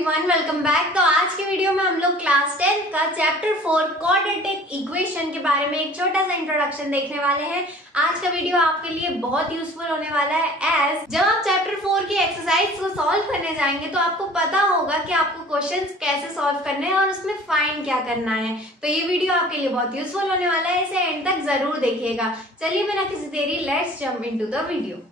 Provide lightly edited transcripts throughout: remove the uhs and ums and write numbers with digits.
Everyone, welcome back. तो आज के वीडियो में हम लोग क्लास 10 का चैप्टर 4 क्वाड्रेटिक इक्वेशन के बारे में एक छोटा सा इंट्रोडक्शन देखने वाले हैं। आज का वीडियो आपके लिए बहुत यूजफुल होने वाला है, एज जब आप चैप्टर 4 की एक्सरसाइज को सॉल्व करने जाएंगे तो आपको पता होगा कि आपको क्वेश्चंस कैसे सॉल्व करने हैं और उसमें फाइंड क्या करना है। तो ये वीडियो आपके लिए बहुत यूजफुल होने वाला है, इसे एंड तक जरूर देखिएगा। चलिए बिना किसी देरी let's jump into the video.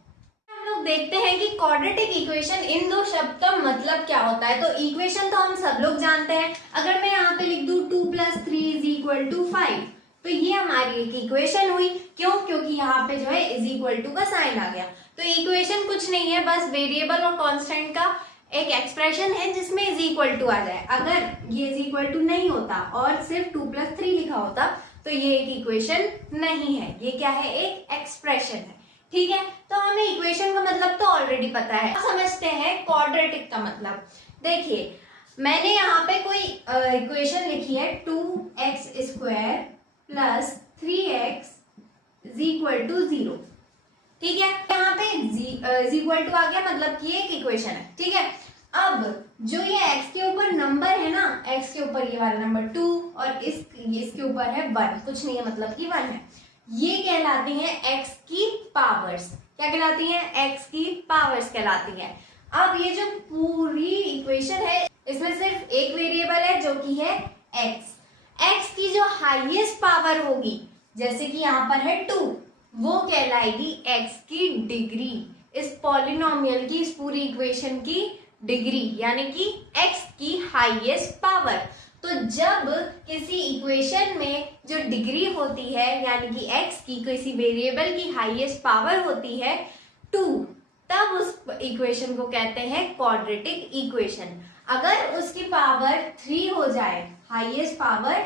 लोग देखते हैं कि क्वाड्रेटिक इक्वेशन इन दो शब्द का मतलब क्या होता है। तो इक्वेशन तो हम सब लोग जानते हैं। अगर मैं यहाँ पे लिख दूं 2 + 3 = 5, तो ये हमारी एक इक्वेशन हुई। क्यों? क्योंकि यहाँ पे जो है = का साइन आ गया। तो इक्वेशन कुछ नहीं है, बस वेरिएबल और कांस्टेंट का एक एक्सप्रेशन है जिसमें = आ जाए। अगर ये = नहीं होता और सिर्फ 2 + 3 लिखा होता तो ये एक इक्वेशन नहीं है, ये क्या है? एक एक्सप्रेशन है। ठीक है, तो हमें इक्वेशन का मतलब तो ऑलरेडी पता है। अब समझते हैं क्वाड्रेटिक का मतलब। देखिए, मैंने यहाँ पे कोई इक्वेशन लिखी है 2x² + 3x = 0। ठीक है, यहाँ पे = आ गया, मतलब कि एक इक्वेशन है। ठीक है, अब जो ये x के ऊपर नंबर है ना, x के ऊपर ये वाला नंबर 2 और इसके ऊपर है 1, कुछ नहीं है, मतलब कि 1 है। ये कहलाती हैं x की पावर्स। क्या कहलाती हैं? x की पावर्स कहलाती हैं। अब ये जो पूरी इक्वेशन है इसमें सिर्फ एक वेरिएबल है जो कि है x। x की जो हाईएस्ट पावर होगी, जैसे कि यहाँ पर है 2, वो कहलाएगी x की डिग्री। इस पॉलिनोमियल की, इस पूरी इक्वेशन की डिग्री, यानी कि x की हाईएस्ट पावर। तो जब किसी इक्वेशन में जो डिग्री होती है, यानी कि x की किसी वेरिएबल की हाईएस्ट पावर होती है 2, तब उस इक्वेशन को कहते हैं क्वाड्रेटिक इक्वेशन। अगर उसकी पावर 3 हो जाए, हाईएस्ट पावर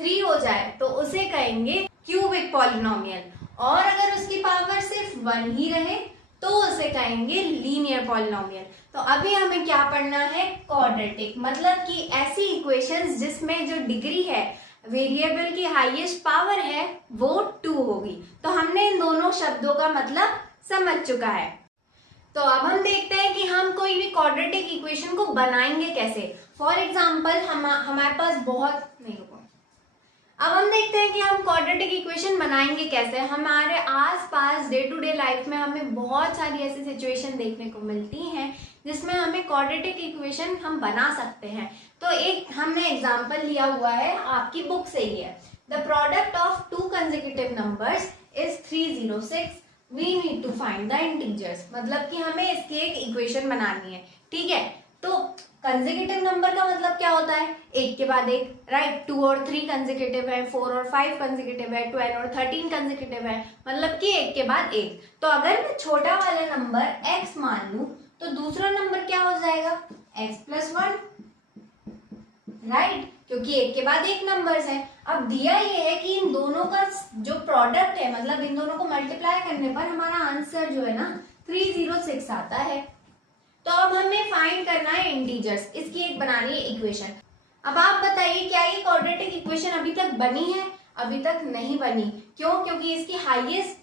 3 हो जाए, तो उसे कहेंगे क्यूबिक पॉलिनोमियल। और अगर उसकी पावर सिर्फ 1 ही रहे तो उसे कहेंगे लीनियर पॉलिनोमियल। तो अभी हमें क्या पढ़ना है? क्वाड्रेटिक, मतलब कि ऐसी इक्वेशंस जिसमें जो डिग्री है, वेरिएबल की हाईएस्ट पावर है, वो 2 होगी। तो हमने इन दोनों शब्दों का मतलब समझ चुका है। तो अब हम देखते हैं कि हम कोई भी क्वाड्रेटिक इक्वेशन को बनाएंगे कैसे। फॉर एग्जाम्पल हमारे पास अब हम देखते हैं कि हम क्वाड्रेटिक इक्वेशन बनाएंगे कैसे। हमारे आसपास डे टू डे लाइफ में हमें बहुत सारी ऐसी सिचुएशन देखने को मिलती हैं जिसमें हमें क्वाड्रेटिक इक्वेशन हम बना सकते हैं। तो एक हमने एग्जांपल लिया हुआ है, आपकी बुक से ही है। The product of 2 consecutive numbers is 306. We need to find the integers. मतलब कि हमें इसकी एक इक्वेशन बनानी है। ठीक है, तो कंसेक्यूटिव नंबर का मतलब क्या होता है? एक के बाद एक, राइट। 2 और 3 कंसेक्यूटिव है, 4 और 5 कंसेक्यूटिव है, 12 और 13 कंसेक्यूटिव है, मतलब कि एक के बाद एक। तो अगर मैं छोटा वाला नंबर x मान लूं तो दूसरा नंबर क्या हो जाएगा? x + 1, राइट, क्योंकि एक के बाद एक नंबर्स है। अब दिया ये है कि इन दोनों का जो प्रोडक्ट है, मतलब इन दोनों को मल्टीप्लाई करने पर हमारा आंसर जो है ना 306 आता है। तो अब हमें फाइंड करना है इंटीजर्स, इसकी एक बनानी है इक्वेशन। अब आप बताइए, क्या ये क्वाड्रेटिक इक्वेशन अभी तक बनी है? अभी तक नहीं बनी। क्यों? क्योंकि इसकी हाईएस्ट,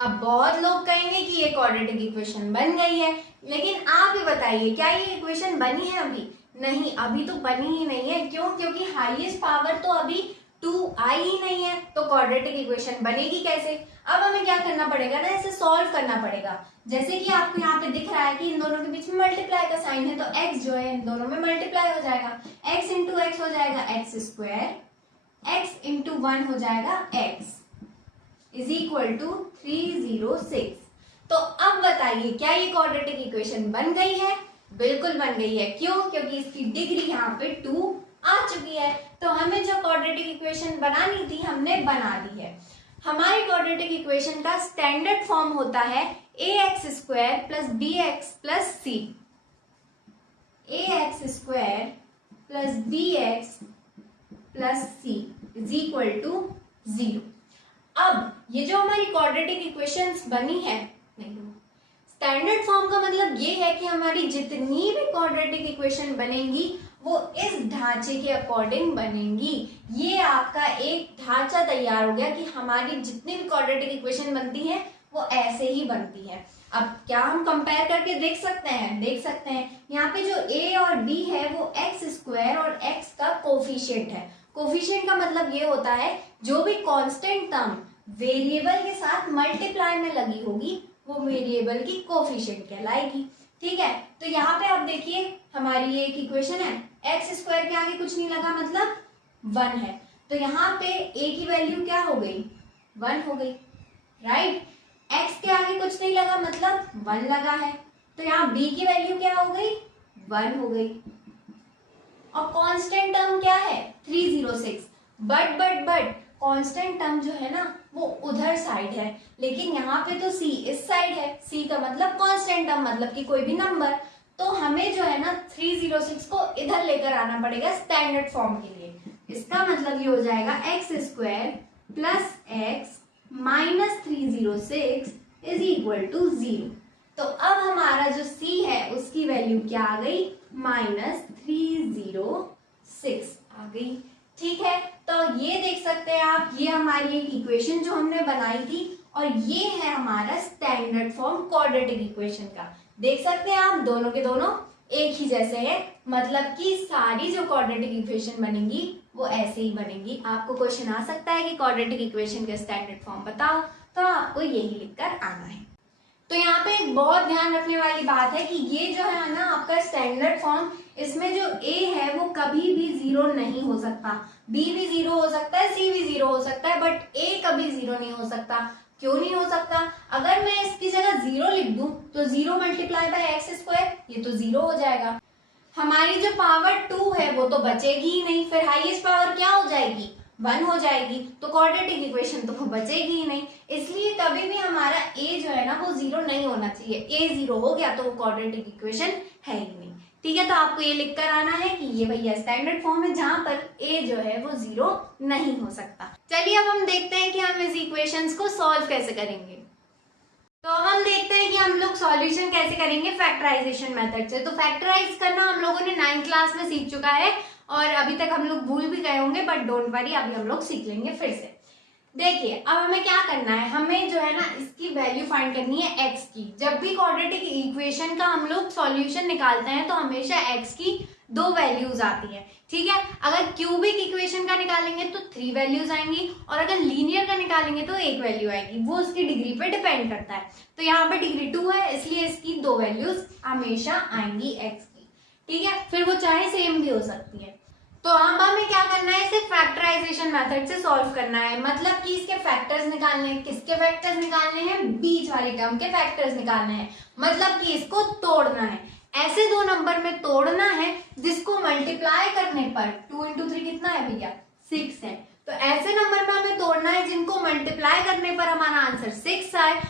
अब बहुत लोग कहेंगे कि ये क्वाड्रेटिक इक्वेशन बन गई है, लेकिन आप ही बताइए, क्या ये इक्वेशन बनी है? अभी नहीं, अभी तो बनी ही नहीं है। क्यों? क्योंकि हाईएस्ट पावर तो अभी 2 आई ही नहीं है, तो क्वाड्रेटिक इक्वेशन बनेगी कैसे? अब हमें क्या करना पड़ेगा ना, इसे सॉल्व करना पड़ेगा। जैसे कि आपको यहाँ पे दिख रहा है कि इन दोनों के बीच में मल्टीप्लाई का साइन है, तो x जो है इन दोनों में मल्टीप्लाई हो जाएगा। x × x हो जाएगा x², x × 1 हो जाएगा x = 306। तो अब बताइए, क्या ये क्वाड्रेटिक इक्वेशन बन गई है? बिल्कुल बन गई है। क्यों? क्योंकि इसकी डिग्री यहाँ पे 2 आ चुकी है। तो हमें जो क्वाड्रेटिक इक्वेशन बनानी थी हमने बना दी है। हमारी क्वाड्रेटिक इक्वेशन का स्टैंडर्ड फॉर्म होता है ax² + bx + c। ax² + bx + c = 0। अब ये जो हमारी क्वाड्रेटिक इक्वेशंस बनी है, स्टैंडर्ड फॉर्म का मतलब ये है कि हमारी जितनी भी क्वाड्रेटिक इक्वेशन बनेंगी वो इस ढांचे के अकॉर्डिंग बनेंगी। ये आपका एक ढांचा तैयार हो गया कि हमारी जितनी भी क्वाड्रेटिक इक्वेशन बनती है वो ऐसे ही बनती है। अब क्या हम कंपेयर करके देख सकते हैं यहाँ पे जो a और b है वो एक्स स्क्वायर और x का कोफिशिएंट है। कोफिशिएंट का मतलब ये होता है जो भी कांस्टेंट टर्म वेरिएबल के साथ मल्टीप्लाई में लगी होगी वो वेरिएबल की कोफिशिएंट कहलाएगी। ठीक है, तो यहाँ पे आप देखिए हमारी ये एक इक्वेशन है, एक्स स्क्वायर के आगे कुछ नहीं लगा मतलब 1 है, तो यहाँ पे a की वैल्यू क्या हो गई 1 हो गई, राइट। x के आगे कुछ नहीं लगा मतलब 1 लगा है, तो यहाँ b की वैल्यू क्या हो गई 1 हो गई। और कांस्टेंट टर्म क्या है 306, बट कांस्टेंट टर्म जो है ना वो उधर साइड है, लेकिन यहाँ पे तो c इस साइड है, c का मतलब कांस्टेंट टर्म मतलब कि कोई भी नंबर, तो हमें जो है ना 306 को इधर लेकर आना पड़ेगा स्टैंडर्ड फॉर्म के लिए। इसका मतलब ये हो जाएगा x square plus x minus 306 is equal to 0। तो अब हमारा जो c है उसकी वैल्यू क्या आ गई माइनस 306 आ गई। ठीक है, तो ये देख सकते हैं आप, ये हमारी एक इक्वेशन जो हमने बनाई थी और ये है हमारा स्टैंडर्ड फॉर्म क्वाड्रेटिक इक्वेशन का। देख सकते हैं आप दोनों के दोनों एक ही जैसे हैं, मतलब कि सारी जो क्वाड्रेटिक इक्वेशन बनेंगी वो ऐसे ही बनेंगी। आपको क्वेश्चन आ सकता है कि क्वाड्रेटिक इक्वेशन का स्टैंडर्ड फॉर्म बताओ, तो आपको यही लिखकर आना है। तो यहाँ पे एक बहुत ध्यान रखने वाली बात है कि ये जो है ना आपका स्टैंडर्ड फॉर्म, इसमें जो a है वो कभी भी 0 नहीं हो सकता, b भी 0 हो सकता है, c भी 0 हो सकता है, बट a कभी 0 नहीं हो सकता। क्यों नहीं हो सकता? अगर मैं इसकी जगह 0 लिख दूं तो 0 मल्टीप्लाई बाय एक्स स्क्वायर, ये तो 0 हो जाएगा। हमारी जो पावर 2 है वो तो बचेगी ही नहीं, फिर हाईएस्ट पावर क्या हो जाएगी 1 हो जाएगी, तो क्वाड्रेटिक इक्वेशन तो बचेगी ही नहीं। इसलिए कभी भी हमारा a जो है ना वो 0 नहीं होना चाहिए। a 0 हो गया तो वो क्वाड्रेटिक इक्वेशन है ही नहीं। ठीक है, तो आपको ये लिख कर आना है कि ये भैया स्टैंडर्ड फॉर्म है जहां पर a जो है वो 0 नहीं हो सकता। चलिए अब हम देखते हैं कि हम इस इक्वेशंस को सॉल्व कैसे करेंगे। तो हम देखते हैं कि हम लोग सॉल्यूशन कैसे करेंगे फैक्टराइजेशन मेथड से। तो फैक्टराइज करना हम लोगों ने 9th क्लास में सीख चुका है और अभी तक हम लोग भूल भी गए होंगे, बट डोंट वरी, अभी हम लोग सीख लेंगे फिर से। देखिए अब हमें क्या करना है, हमें जो है ना इसकी वैल्यू फाइंड करनी है x की। जब भी क्वाड्रेटिक इक्वेशन का हम लोग सॉल्यूशन निकालते हैं तो हमेशा x की 2 वैल्यूज आती है। ठीक है, अगर क्यूबिक इक्वेशन का निकालेंगे तो 3 वैल्यूज आएंगी और अगर लीनियर का निकालेंगे तो 1 वैल्यू आएगी, वो उसकी डिग्री पे डिपेंड करता है। तो यहाँ पे डिग्री 2 है इसलिए इसकी 2 वैल्यूज हमेशा आएंगी x की। ठीक है, फिर वो चाहे सेम भी हो सकती है। तो अब हमें क्या करना है, इसे फैक्टराइजेशन मेथड से सॉल्व करना है, मतलब कि इसके फैक्टर्स निकालने हैं। किसके फैक्टर्स निकालने हैं? बीच वाली टर्म के फैक्टर्स निकालने हैं, मतलब कि इसको तोड़ना है। ऐसे 2 नंबर में तोड़ना है जिसको मल्टीप्लाई करने पर 2 into 3 कितना है भैया 6 है। तो ऐसे नंबर में हमें तोड़ना है जिनको मल्टीप्लाई करने पर हमारा आंसर 6 आए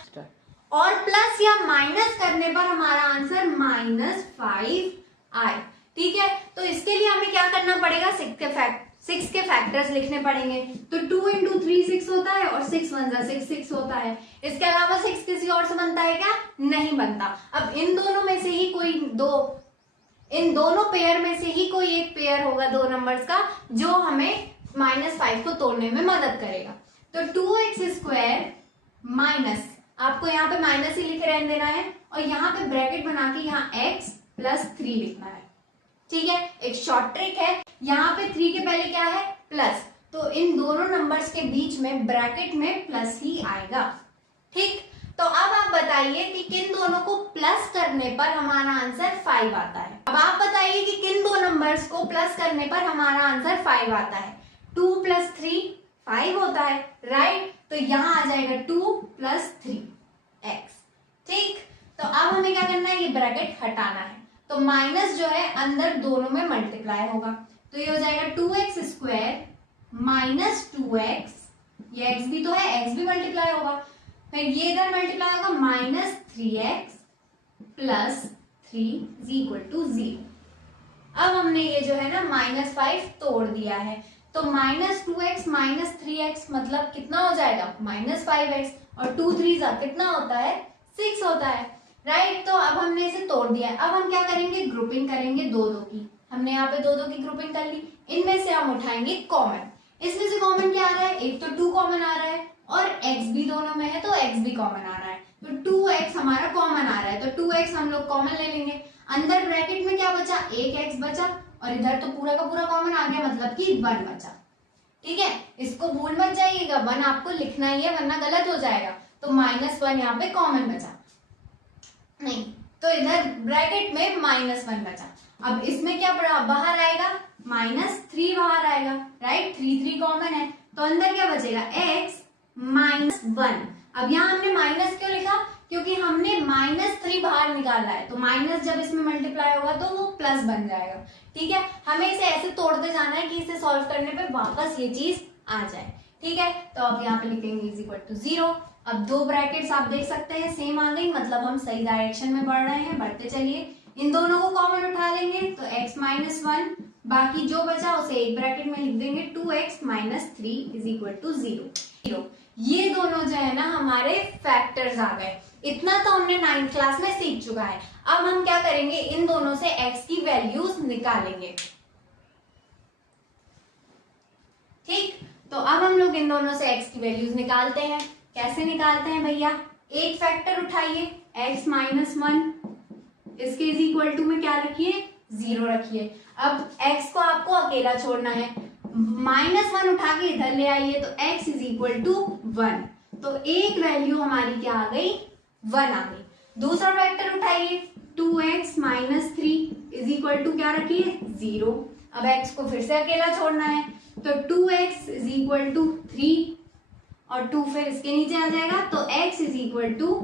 और प्लस या माइनस करने पर हमारा आंसर -5 आए। ठीक है, तो इसके लिए हमें क्या करना पड़ेगा, 6 के फैक्टर्स लिखने पड़ेंगे। तो 2 into 3 6 होता है और 6 1 6 6 होता है। इसके अलावा 6 किसी और से बनता है क्या? नहीं बनता। अब इन दोनों में से ही कोई इन दोनों पेयर में से ही कोई एक पेयर होगा 2 नंबर्स का जो हमें -5 को तोड़ने में मदद करेगा। तो 2x स्क्वायर माइनस, आपको यहाँ पे माइनस ही लिखे रहने देना है और यहाँ पे ब्रैकेट बना के यहाँ x + 3 लिखना है। ठीक है, एक शॉर्ट ट्रिक है, यहाँ पे 3 के पहले क्या है प्लस, तो इन दोनों नंबर्स के बीच में ब्रैकेट में प्लस ही आएगा। ठीक, तो अब आप बताइए कि किन दोनों को प्लस करने पर हमारा आंसर 5 आता है। अब आप बताइए कि किन 2 नंबर्स को प्लस करने पर हमारा आंसर 5 आता है। 2 + 3 5 होता है, राइट। तो यहाँ आ जाएगा 2 + 3x। ठीक, तो अब हमें क्या करना है, ये ब्रैकेट हटाना है। तो माइनस जो है अंदर दोनों में मल्टीप्लाई होगा, तो ये हो जाएगा 2x स्क्वायर माइनस 2x, ये x भी तो है, x भी मल्टीप्लाई होगा, फिर ये इधर मल्टीप्लाई होगा -3x + 3 = 0। अब हमने ये जो है ना -5 तोड़ दिया है, तो -2x - 3x मतलब कितना हो जाएगा -5x और 2 3 कितना होता है 6 होता है, राइट। तो अब हमने इसे तोड़ दिया है। अब हम क्या करेंगे, ग्रुपिंग करेंगे 2 की। हमने यहाँ पे 2 की ग्रुपिंग कर ली, इनमें से हम उठाएंगे कॉमन। इसमें से कॉमन क्या आ रहा है, एक तो 2 कॉमन आ रहा है और x भी दोनों में है तो x भी कॉमन आ रहा है, तो 2x हमारा कॉमन आ रहा है, तो 2x हम लोग कॉमन ले लेंगे। अंदर ब्रैकेट में क्या बचा, एक x बचा, और इधर तो पूरा का पूरा कॉमन आ गया, मतलब कि 1 बचा। ठीक है, इसको भूल मत जाइएगा, 1 आपको लिखना ही है वरना गलत हो जाएगा। तो -1 यहाँ पे कॉमन बचा नहीं, तो इधर ब्रैकेट में -1 बचा। अब इसमें क्या बाहर आएगा, -3 बाहर आएगा, राइट, 3 कॉमन है, तो अंदर क्या बचेगा, x -1। अब यहाँ हमने माइनस क्यों लिखा, क्योंकि हमने -3 बाहर निकाला है, तो माइनस जब इसमें मल्टीप्लाई होगा तो वो प्लस बन जाएगा। ठीक है, हमें इसे ऐसे तोड़ते जाना है कि इसे सॉल्व करने पे वापस ये चीज आ जाए। ठीक है, तो अब यहाँ पे लिखेंगे इज इक्वल टू 0। अब 2 ब्रैकेट्स आप देख सकते हैं सेम आ गई, मतलब हम सही डायरेक्शन में बढ़ रहे हैं। बढ़ते चलिए, इन दोनों को कॉमन उठा लेंगे तो x -1, बाकी जो बचा उसे एक ब्रैकेट में लिख देंगे, 2x -3 इज इक्वल टू 0। ये दोनों जो है ना हमारे फैक्टर्स आ गए। इतना तो हमने 9th क्लास में सीख चुका है। अब हम क्या करेंगे, इन दोनों से x की वैल्यूज निकालेंगे। ठीक, तो अब हम लोग इन दोनों से x की वैल्यूज निकालते हैं। कैसे निकालते हैं भैया, एक फैक्टर उठाइए x -1, इसके इज इक्वल टू में क्या रखिए, 0 रखिए। अब x को आपको अकेला छोड़ना है, -1 उठा के इधर ले आइए तो x इज इक्वल टू 1, तो एक वैल्यू हमारी क्या आ गई, 1 आ गई। दूसरा वेक्टर उठाइए, 2x -3 इज इक्वल टू क्या रखिए, 0। अब x को फिर से अकेला छोड़ना है, तो 2x इज इक्वल टू 3 और 2 फिर इसके नीचे आ जाएगा, तो x इज इक्वल टू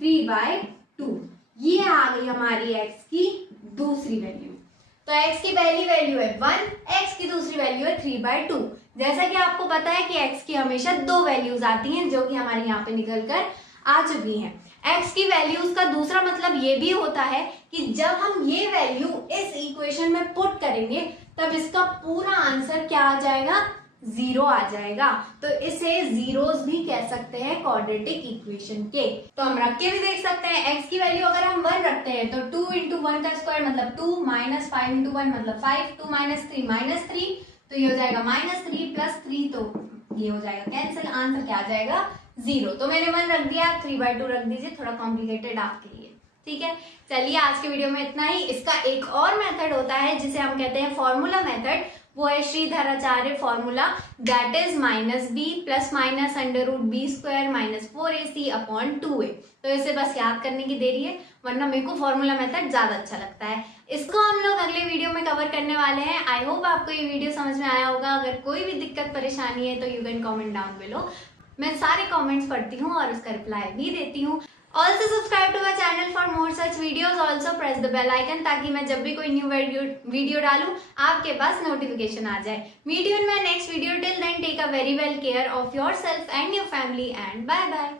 3/2। ये आ गई हमारी x की दूसरी वैल्यू। तो x की पहली वैल्यू है 1, x की दूसरी वैल्यू है 3/2। जैसा कि आपको पता है कि x की हमेशा 2 वैल्यूज आती हैं, जो कि हमारे यहाँ पे निकल कर आ चुकी हैं। x की वैल्यूज का दूसरा मतलब ये भी होता है कि जब हम ये वैल्यू इस इक्वेशन में पुट करेंगे तब इसका पूरा आंसर क्या आ जाएगा, 0 आ जाएगा। तो इसे जीरोस भी कह सकते हैं क्वाड्रेटिक इक्वेशन के। तो हम रख के भी देख सकते हैं, x की वैल्यू अगर हम 1 रखते हैं तो 2 × 1 का स्क्वायर मतलब 2, -5 × 1 मतलब 5, 2 - 3 तो ये हो जाएगा -3 + 3, तो ये हो जाएगा कैंसिल, आंसर क्या आ जाएगा, 0। तो मैंने 1 रख दिया, 3/2 रख दीजिए, थोड़ा कॉम्प्लिकेटेड आपके लिए। ठीक है, चलिए आज के वीडियो में इतना ही। इसका एक और मेथड होता है जिसे हम कहते हैं फॉर्मूला मेथड, वो है Shridharacharya formula, that is -b + √b² - 4ac/2a। तो इसे बस याद करने की देरी है, वरना मेरे को फॉर्मूला मेथड ज्यादा अच्छा लगता है। इसको हम लोग अगले वीडियो में कवर करने वाले हैं। आई होप आपको ये वीडियो समझ में आया होगा। अगर कोई भी दिक्कत परेशानी है तो you can comment down below. मैं सारे कमेंट्स पढ़ती हूँ और उसका रिप्लाई भी देती हूँ। Also subscribe to my channel for more such videos. Also press the bell icon ताकि मैं जब भी कोई न्यू वीडियो डालूं आपके पास नोटिफिकेशन आ जाए। Meet you in my next video. Till then, take a very well care of yourself and your family and bye bye.